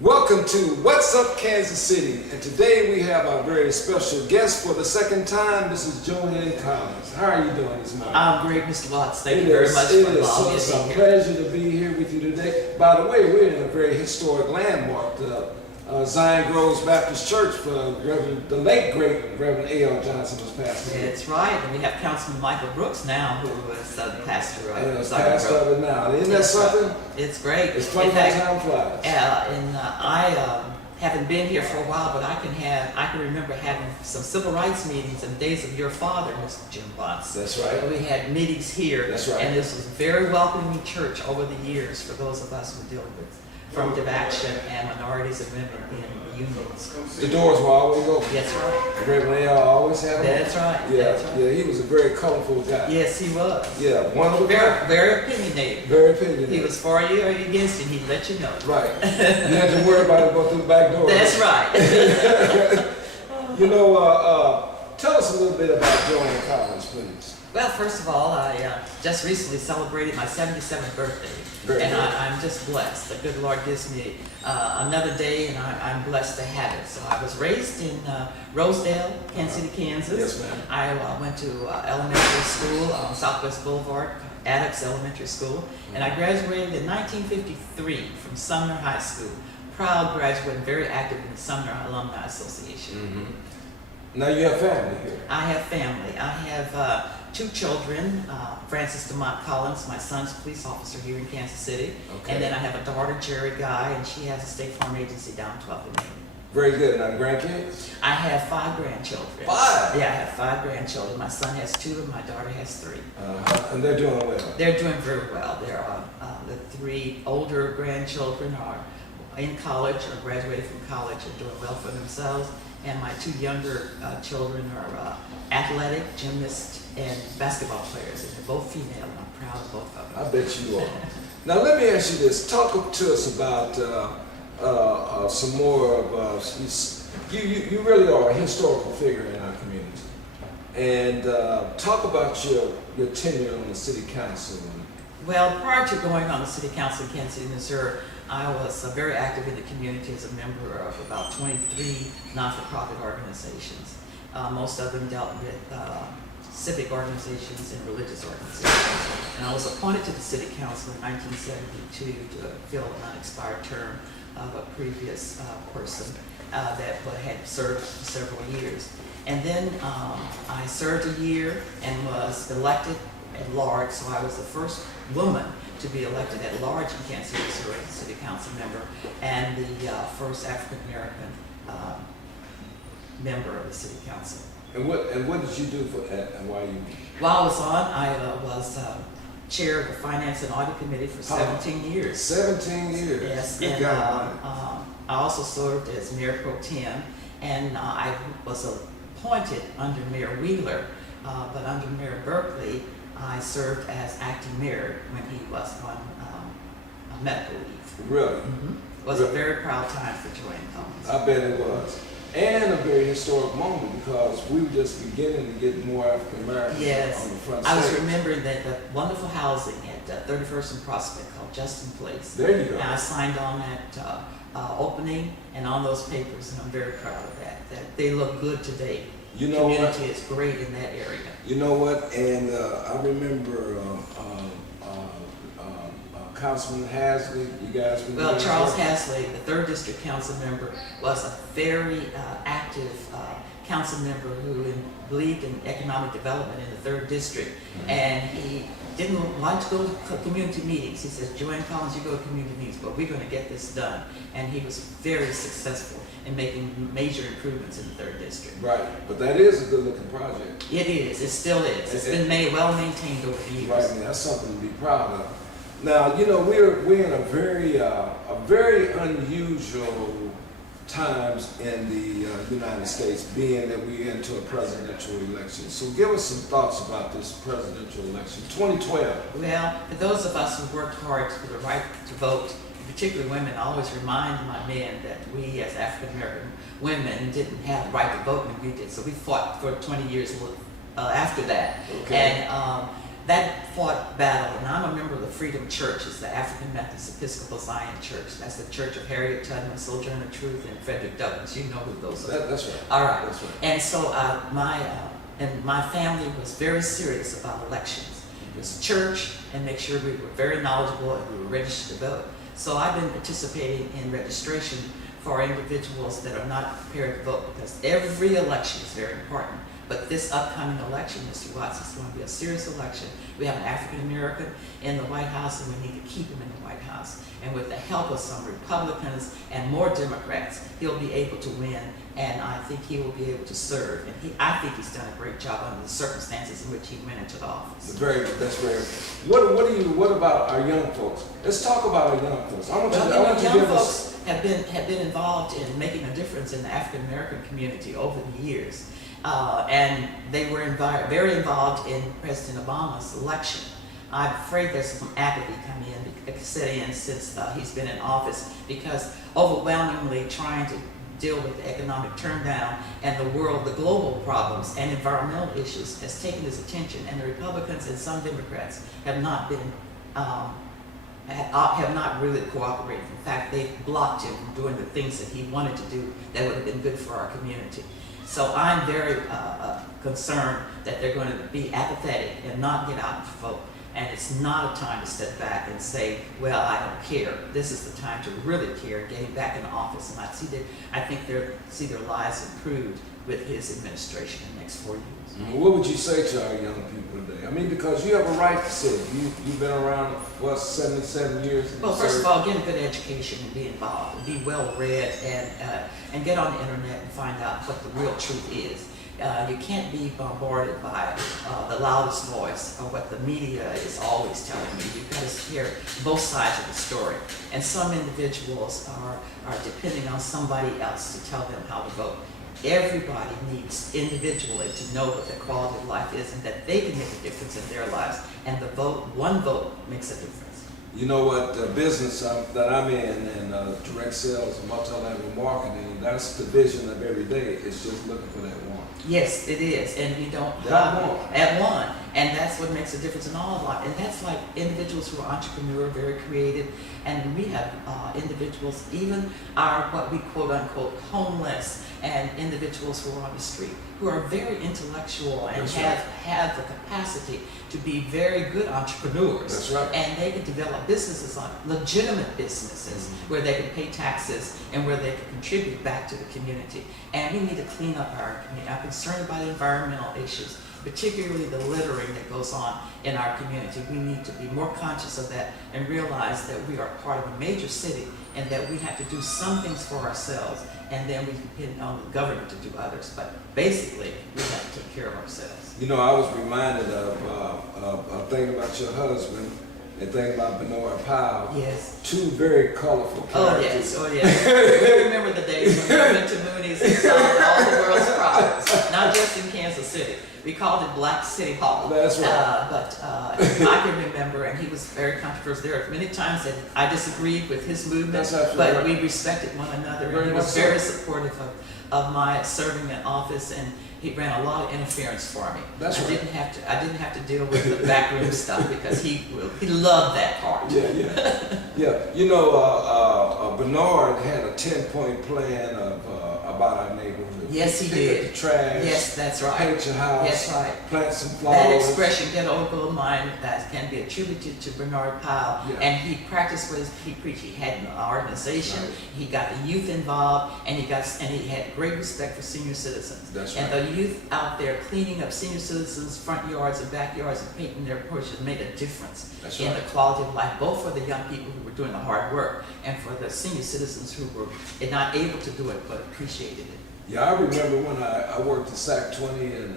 Welcome to What's Up Kansas City, and today we have our very special guest for the second time. This is Joann Collins. How are you doing this morning? I'm great, Mr. Watts. Thank you very much for allowing me to be here. It's a pleasure to be here with you today. By the way, we're in a very historic landmark, the Zion Groves Baptist Church, for the late great Reverend A.L. Johnson was pastor. That's right, and we have Councilman Michael Brooks now, who is the pastor of Zion pastor Groves. of it now. Isn't that something? It's great. It's funny how time flies. I haven't been here for a while, but I can remember having some civil rights meetings in the days of your father, Mr. Jim Watts. That's right. We had meetings here. That's right. And this was a very welcoming church over the years for those of us who deal with affirmative action and minorities and women in unions. The doors were always open. That's right. Reverend A.L. always had them. That's right. Yeah, That's right. yeah, he was a very colorful guy. Yes, he was. Yeah, one of a kind. Very opinionated. Very opinionated. He was for you or against you, he'd let you know. Right. You had to worry about it going through the back door. That's right. You know, tell us a little bit about Joann Collins, please. Well, first of all, I just recently celebrated my 77th birthday. Very and good. I'm just blessed. The good Lord gives me another day, and I'm blessed to have it. So I was raised in Rosedale, Kansas City, Kansas. Yes, ma'am. I went to elementary school on Southwest Boulevard, Adams Elementary School, and I graduated in 1953 from Sumner High School. Proud graduate and very active in the Sumner Alumni Association. Mm-hmm. Now you have family here. I have family. I have two children, Francis DeMont Collins, my son's a police officer here in Kansas City. Okay. And then I have a daughter, Jerry Guy, and she has a State Farm agency down 12th and Main. Very good. Now grandkids? I have 5 grandchildren. 5? Yeah, I have 5 grandchildren. My son has 2 and my daughter has 3. And they're doing well. They're doing very well. The 3 older grandchildren are in college or graduated from college and doing well for themselves. And my 2 younger children are athletic, gymnasts, and basketball players. And they're both female, and I'm proud of both of them. I bet you are. Now let me ask you this. Talk to us about some more of, you really are a historical figure in our community. And talk about your tenure on the city council. Well, prior to going on the city council in Kansas City, Missouri, I was very active in the community as a member of about 23 non-for-profit organizations. Most of them dealt with civic organizations and religious organizations. And I was appointed to the city council in 1972 to fill an unexpired term of a previous person that had served for several years. And then I served a year and was elected at large, so I was the first woman to be elected at large in Kansas City, Missouri, as a city council member, and the first African American member of the city council. And what did you do for that, and why you? While I was on, I was chair of the Finance and Audit Committee for 17 years. 17 years. Yes, Good and God. I also served as Mayor Pro Tem, and I was appointed under Mayor Wheeler, but under Mayor Berkeley, I served as acting mayor when he was on medical leave. Really? It was a very proud time for Joann Collins. I bet it was. And a very historic moment because we were just beginning to get more African Americans on the front I was stage. remembering that the wonderful housing at 31st and Prospect called Justin Place. There you go. And I signed on that opening and on those papers, and I'm very proud of that. That they look good today. You know the what? community is great in that area. You know what? And I remember Councilman Hasley, you guys were Well, there. Charles Hasley, the 3rd District Council member, was a very active council member who believed in economic development in the 3rd District. And he didn't like to go to community meetings. He says, Joann Collins, you go to community meetings, but we're going to get this done. And he was very successful in making major improvements in the 3rd District. Right, but that is a good looking project. It is, it still is. It's been well maintained over the years. Right, and that's something to be proud of. Now, you know, we're in a very unusual times in the United States, being that we're into a presidential election. So give us some thoughts about this presidential election, 2012. Well, for those of us who worked hard for the right to vote, particularly women, I always remind my men that we as African American women didn't have the right to vote when we did. So we fought for 20 years after that. Okay. And that fought battle, and I'm a member of the Freedom Church. It's the African Methodist Episcopal Zion Church. That's the church of Harriet Tubman, Sojourner Truth, and Frederick Douglass. You know who those are. That's right. All right. That's right. And so my family was very serious about elections. It was church, and make sure we were very knowledgeable and we were registered to vote. So I've been participating in registration for individuals that are not prepared to vote, because every election is very important. But this upcoming election, Mr. Watts, is going to be a serious election. We have an African American in the White House, and we need to keep him in the White House. And with the help of some Republicans and more Democrats, he'll be able to win, and I think he will be able to serve. And I think he's done a great job under the circumstances in which he went into the office. That's very. What about our young folks? Let's talk about our young folks. I want you to young give folks us. have been involved in making a difference in the African American community over the years. And they were very involved in President Obama's election. I'm afraid there's some apathy set in since he's been in office, because overwhelmingly trying to deal with the economic turndown and the global problems and environmental issues has taken his attention, and the Republicans and some Democrats have not really cooperated. In fact, they've blocked him from doing the things that he wanted to do that would have been good for our community. So I'm very concerned that they're going to be apathetic and not get out and vote. And it's not a time to step back and say, well, I don't care. This is the time to really care, getting back in office. And I think see their lives improved with his administration in the next 4 years. What would you say to our young people today? I mean, because you have a right to say it. You've been around for 77 years. Well, first of all, get a good education and be involved, and be well read, and get on the internet and find out what the real truth is. You can't be bombarded by the loudest voice or what the media is always telling you. You've got to hear both sides of the story. And some individuals are depending on somebody else to tell them how to vote. Everybody needs individually to know what their quality of life is, and that they can make a difference in their lives. And one vote makes a difference. You know what, the business that I'm in direct sales and multi-level marketing, that's the vision of every day. It's just looking for that one. Yes, it is, and we don't at one, and that's what makes a difference in all of life. And that's like individuals who are entrepreneur, very creative, and we have individuals, even our what we quote unquote homeless, and individuals who are on the street, who are very intellectual and have the capacity to be very good entrepreneurs. That's right. And they can develop businesses, legitimate businesses, where they can pay taxes and where they can contribute back to the community. And we need to clean up our community. I'm concerned about environmental issues, particularly the littering that goes on in our community. We need to be more conscious of that and realize that we are part of a major city, and that we have to do some things for ourselves, and then we depend on the government to do others. But basically, we have to take care of ourselves. You know, I was reminded of thinking about your husband and thinking about Bernard Powell. Yes. Two very colorful characters. Oh yes. We remember the days when we went to Mooney's and solved all the world's problems, not just in Kansas City. We called it Black City Hall. That's right. But I can remember, and he was very controversial. There were many times that I disagreed with his movement, but we respected one another. And he was very supportive of my serving in office, and he ran a lot of interference for me. I didn't have to deal with the backroom stuff, because he loved that part. Yeah. You know, Bernard had a 10-point plan about our neighborhood. Yes, he Pick did. up the trash. Yes, that's right. Paint your house. That's right. Plant some flowers. That expression, get old gold mine, that can be attributed to Bernard Powell. Yeah. And he practiced what he preached. He had an organization. Right. He got the youth involved, and he had great respect for senior citizens. That's and right. the youth out there cleaning up senior citizens' front yards and backyards and painting their porches made a difference in the quality of life, both for the young people who were doing the hard work and for the senior citizens who were not able to do it but appreciated it. Yeah, I remember when I worked at SAC 20 in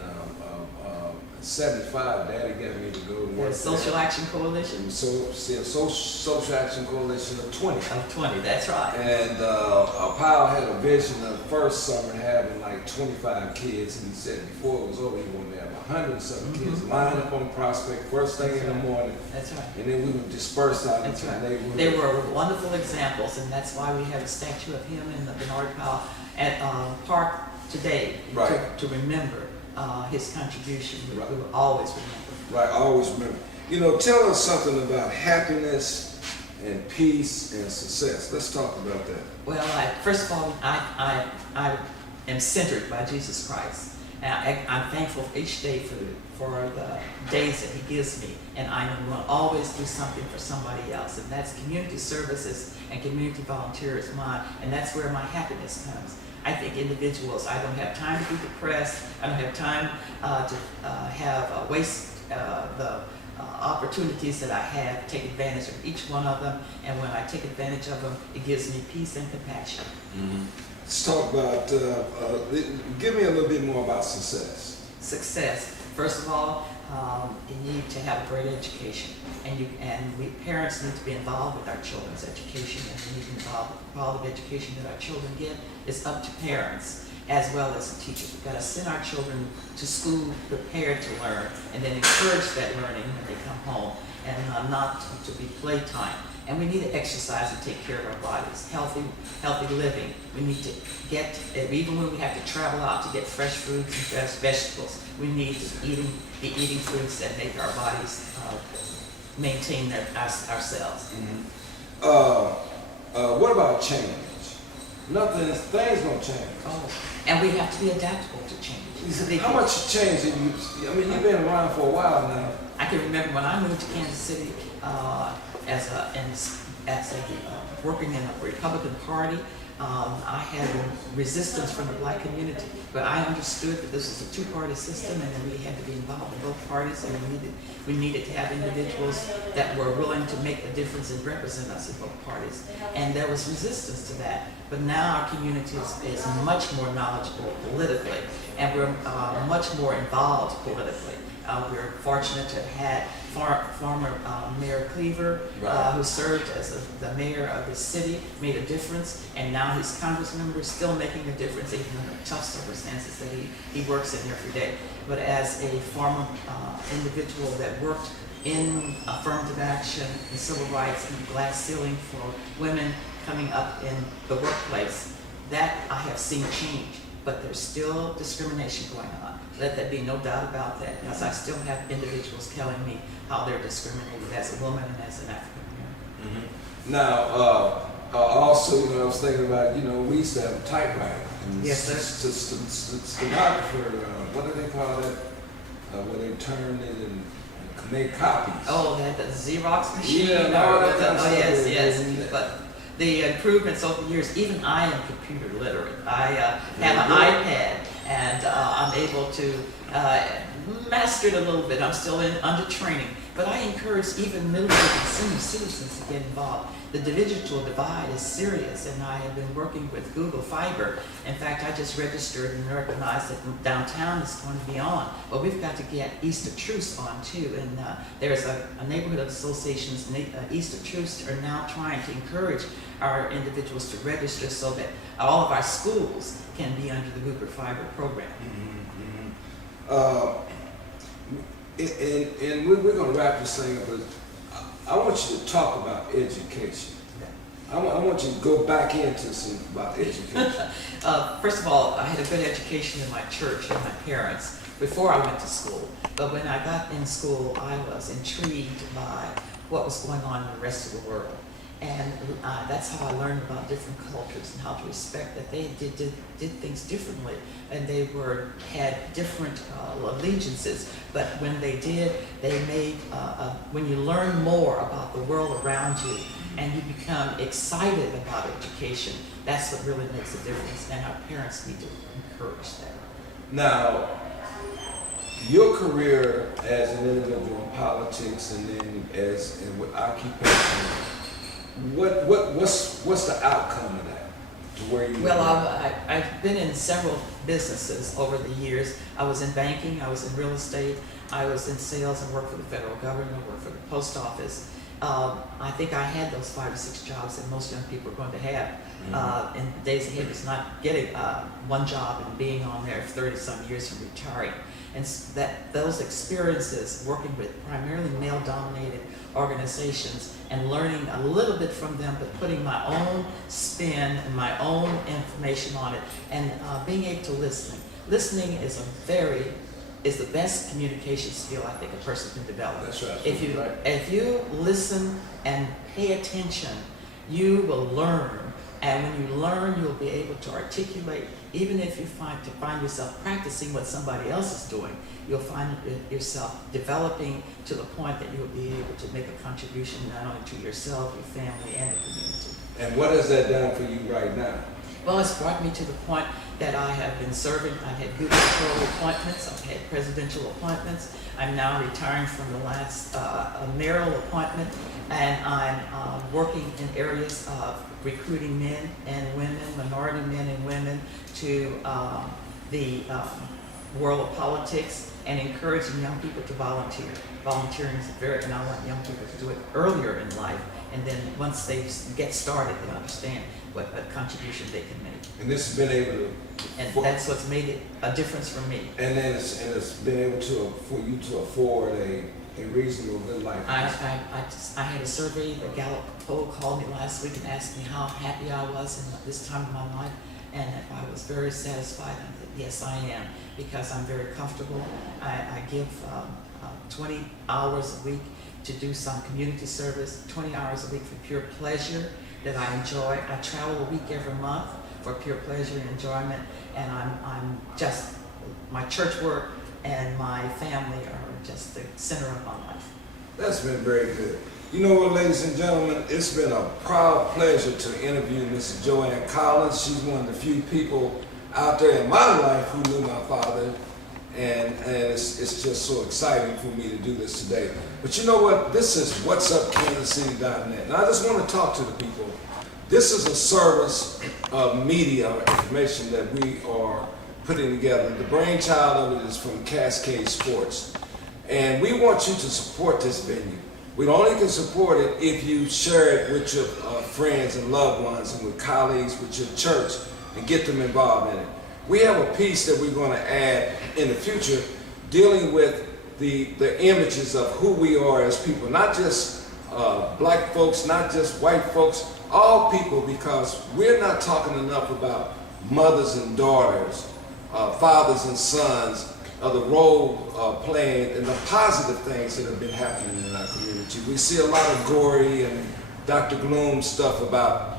75, Daddy got me to go to work. Social Action Coalition? Social Action Coalition of 20. Of 20, that's right. And Powell had a vision of the first summer having like 25 kids, and he said before it was over, he wanted to have 100-something kids lined up on Prospect first thing in the morning. That's right. And then we would disperse out into the neighborhood. They were wonderful examples, and that's why we have a statue of him in the Bernard Powell at Park today to remember his contribution. We will always remember. Right, always remember. You know, tell us something about happiness and peace and success. Let's talk about that. Well, first of all, I am centered by Jesus Christ. And I'm thankful each day for the days that He gives me. And I will always do something for somebody else. And that's community services and community volunteers. And that's where my happiness comes. I think individuals, I don't have time to be depressed. I don't have time to waste the opportunities that I have, take advantage of each one of them, and when I take advantage of them, it gives me peace and compassion. Mm-hmm. Let's talk about, give me a little bit more about success. Success. First of all, you need to have a great education, and we parents need to be involved with our children's education, and we need to be involved with the quality of education that our children get. It's up to parents as well as the teachers. We've got to send our children to school prepared to learn, and then encourage that learning when they come home, and not to be playtime. And we need to exercise and take care of our bodies. Healthy living. We need to get, even when we have to travel out to get fresh fruits and fresh vegetables, we need to be eating foods that make our bodies maintain ourselves. Mm-hmm. What about change? Things don't change. Oh, and we have to be adaptable to change. How much change have you? I mean, you've been around for a while now. I can remember when I moved to Kansas City working in a Republican Party. I had resistance from the black community, but I understood that this was a two-party system, and that we had to be involved in both parties, and we needed to have individuals that were willing to make a difference and represent us in both parties. And there was resistance to that. But now our community is much more knowledgeable politically, and we're much more involved politically. We're fortunate to have had former Mayor Cleaver, who served as the mayor of the city, made a difference, and now his congressman is still making a difference, even in the tough circumstances that he works in every day. But as a former individual that worked in affirmative action and civil rights and glass ceiling for women coming up in the workplace, that I have seen change. But there's still discrimination going on. Let there be no doubt about that, because I still have individuals telling me how they're discriminated as a woman and as an African American. Mm-hmm. Now, also, you know, I was thinking about, we used to have a typewriter. Yes, sir. Stenographer, what do they call that? Where they turned it and made copies. Oh, the Xerox machine. Yeah, all that kind of stuff. Yes. But the improvements over the years, even I am computer literate. I have an iPad, and I'm able to master it a little bit. I'm still under training. But I encourage even middle and senior citizens to get involved. The digital divide is serious, and I have been working with Google Fiber. In fact, I just registered and recognized that downtown is going to be on. But we've got to get East of Truce on too. And there's a neighborhood associations, East of Truce, are now trying to encourage our individuals to register so that all of our schools can be under the Google Fiber program. And we're going to wrap this thing up, but I want you to talk about education. I want you to go back into some about education. First of all, I had a good education in my church and my parents before I went to school. But when I got in school, I was intrigued by what was going on in the rest of the world. And that's how I learned about different cultures and how to respect that they did things differently, and they had different allegiances. But when they did, they made when you learn more about the world around you and you become excited about education, that's what really makes a difference. And our parents need to encourage that. Now, your career as an individual in politics and then as with occupation. What's the outcome of that? To where you I've been in several businesses over the years. I was in banking, I was in real estate, I was in sales and worked for the federal government, I worked for the post office. I think I had those 5 or 6 jobs that most young people are going to have. In the days ahead, it's not getting one job and being on there 30-some years from retiring. And those experiences, working with primarily male-dominated organizations and learning a little bit from them, but putting my own spin and my own information on it, and being able to listen. Listening is a very is the best communication skill I think a person can develop. That's right. If you listen and pay attention, you will learn. And when you learn, you'll be able to articulate. Even if you find yourself practicing what somebody else is doing, you'll find yourself developing to the point that you'll be able to make a contribution not only to yourself, your family, and the community. And what has that done for you right now? Well, it's brought me to the point that I have been serving. I've had gubernatorial appointments. I've had presidential appointments. I'm now retiring from the last mayoral appointment, and I'm working in areas of recruiting men and women, minority men and women, to the world of politics, and encouraging young people to volunteer. Volunteering is and I want young people to do it earlier in life, and then once they get started, they understand what contribution they can make. And this has been able to, and that's what's made it a difference for me. And then it's been able to for you to afford a reasonable good life. I had a survey. The Gallup poll called me last week and asked me how happy I was in this time of my life, and if I was very satisfied. I said, yes, I am, because I'm very comfortable. I give 20 hours a week to do some community service, 20 hours a week for pure pleasure that I enjoy. I travel a week every month for pure pleasure and enjoyment, and I'm just, my church work and my family are just the center of my life. That's been very good. You know what, ladies and gentlemen, it's been a proud pleasure to interview Mrs. Joann Collins. She's one of the few people out there in my life who knew my father, and it's just so exciting for me to do this today. But you know what? This is whatsupkansascity.net, and I just want to talk to the people. This is a service of media or information that we are putting together. The brainchild of it is from Cascade Sports, and we want you to support this venue. We only can support it if you share it with your friends and loved ones, and with colleagues, with your church, and get them involved in it. We have a piece that we're going to add in the future dealing with the images of who we are as people, not just black folks, not just white folks, all people, because we're not talking enough about mothers and daughters, fathers and sons, the role playing and the positive things that have been happening in our community. We see a lot of gory and Dr. Gloom stuff about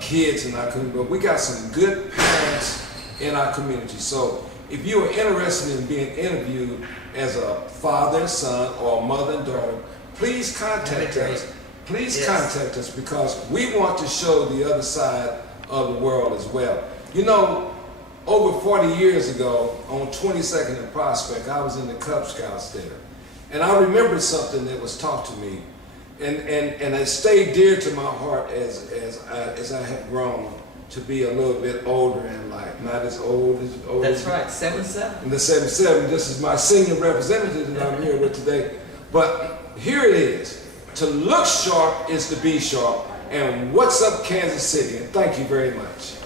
kids in our community, but we got some good parents in our community. So if you are interested in being interviewed as a father and son or a mother and daughter, please contact us. Please contact us, because we want to show the other side of the world as well. You know, over 40 years ago, on 22nd and Prospect, I was in the Cub Scouts there. And I remember something that was taught to me. And it stayed dear to my heart as I have grown to be a little bit older in life. Not as old as old. That's right, 77. In the 77, this is my senior representative that I'm here with today. But here it is. To look sharp is to be sharp. And what's up, Kansas City? And thank you very much.